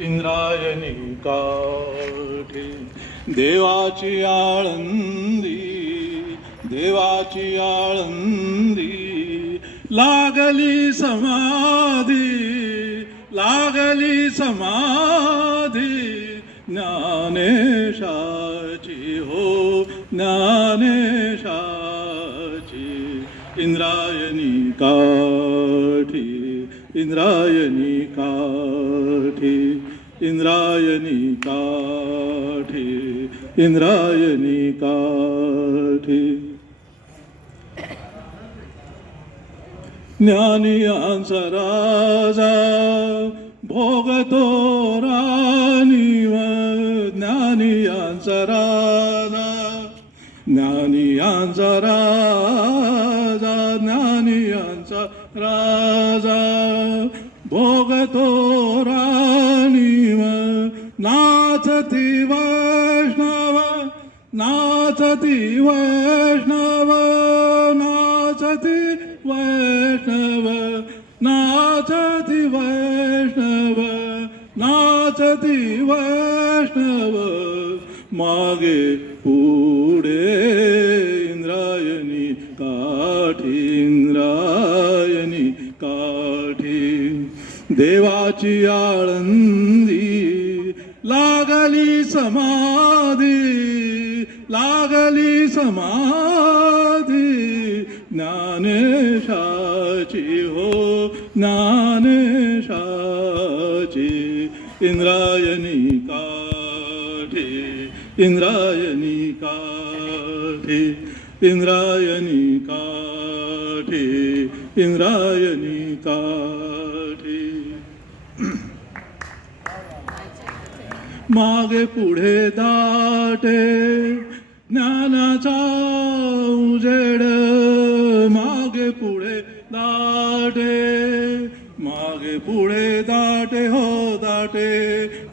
इंद्रायणी काठी देवाची आळंदी देवाची आळंदी लागली समाधी लागली समाधी. ज्ञानेशाची हो ज्ञानेशाची इंद्रायणी काठी इंद्रायणी काठी इंद्रायणी काठी इंद्रायणी काठी. ज्ञानियांचा राजा भोगतो राणी ज्ञानी ज्ञानियांचा राजा ज्ञानियांचा राजा. भोगतो राणीव नाचती वैष्णव नाचती वैष्णव नाचती वैष्णव नाचती वैष्णव नाचती वैष्णव मागे पुढे देवाची आळंदी लागली समाधी लागली समाधी. ज्ञानेशाची हो ज्ञानेशाची. इंद्रायणी काठी इंद्रायणी काठी इंद्रायणी काठी इंद्रायणी काठी. मागे पुढे दाटे ज्ञानाचा उजेड मागे पुढे दाटे मागे पुढे दाटे हो दाटे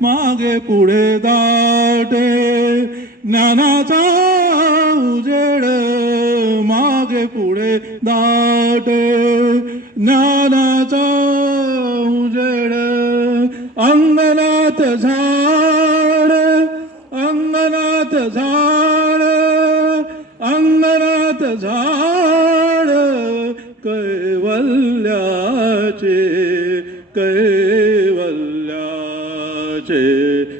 मागे पुढे दाटे ज्ञानाचा उजेड मागे पुढे दाटे ज्ञानाचा उजेड अंगणात झाड अंगणात झाड अंगणात झाड कैवल्याचे कैवल्याचे.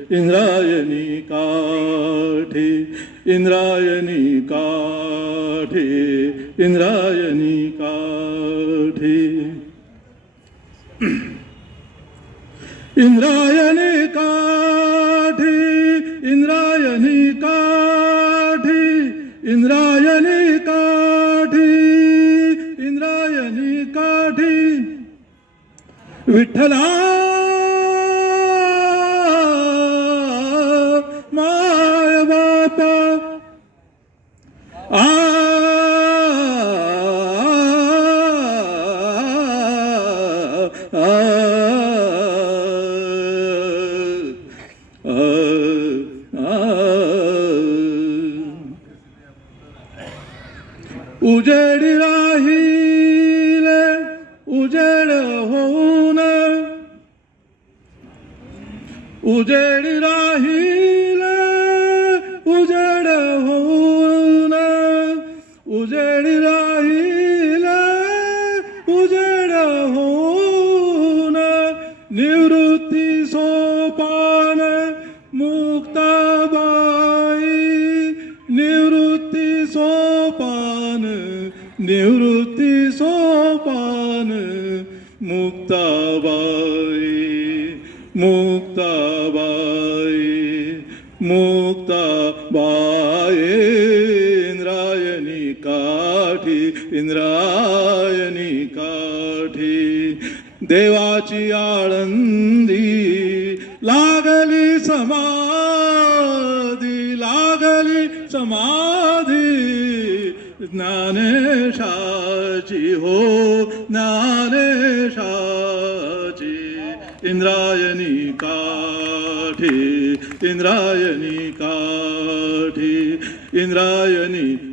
इंद्रायणी काठी इंद्रायणी काठी इंद्रायणी काठी. इंद्रायणी काठी. इंद्रायणी काठी इंद्रायणी काठी विठ्ठला माय बापा आ उजेड राहील उजेड होऊन. उजेड राहील उजेड होऊन. उजेड राहील उजेड होऊन. निवृत्ती सोपान निवृत्ती सोपान मुक्ताबाई मुक्ताबाई मुक्ताबाई इंद्रायणी काठी इंद्रायणी काठी. देवाची आळंदी समाधी लागली समाधी. ज्ञानेशाची हो ज्ञानेशाची. इंद्रायणी काठी इंद्रायणी काठी इंद्रायणी